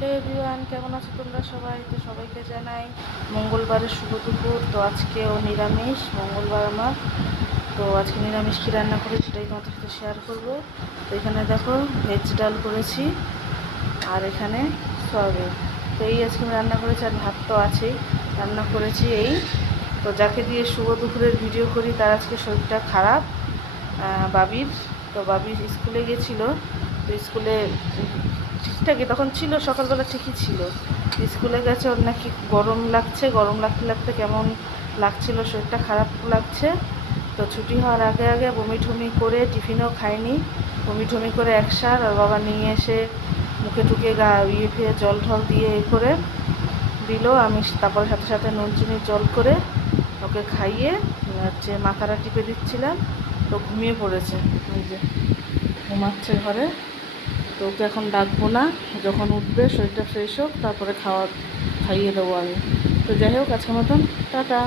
Hello everyone, কেমন আছো তোমরা সবাই? তো সবাইকে জানাই মঙ্গলবারের শুভ দুপুর। তো আজকেও নিরামিষ মঙ্গলবার আমার। তো আজকে নিরামিষ কী রান্না করি সেটাই তোমাদের সাথে শেয়ার করব। তো এখানে দেখো ভেজ ডাল করেছি, আর এখানে সয়াবিন। তো এই আজকে আমি রান্না করেছি, আর ভাত তো আছেই। রান্না করেছি এই। তো যাকে দিয়ে শুভ দুপুরের ভিডিও করি তার আজকে শরীরটা খারাপ, বাবির। তো বাবি স্কুলে গেছিলো। তো স্কুলে ঠিকঠাকই তখন ছিল, সকালবেলা ঠিকই ছিল। স্কুলে গেছে, ওর নাকি গরম লাগছে, গরম লাগতে লাগতে কেমন লাগছিল, শরীরটা খারাপ লাগছে। তো ছুটি হওয়ার আগে আগে বমি ঠমি করে, টিফিনও খায়নি, বমি ঠমি করে একসার। আর বাবা নিয়ে এসে মুখে টুকে ফিয়ে জল ঠল দিয়ে করে দিল। আমি তারপরে সাথে সাথে নুন চিনির জল করে ওকে খাইয়ে মাথাটা টিপে দিচ্ছিলাম। তো ঘুমিয়ে পড়েছে, ওই যে ঘুমাচ্ছে ঘরে। তো ওকে এখন ডাকবো না, যখন উঠবে শরীরটা ফ্রেশ হোক তারপরে খাইয়ে দেবো আমি। তো যাই হোক, আজকের মতন টাটা।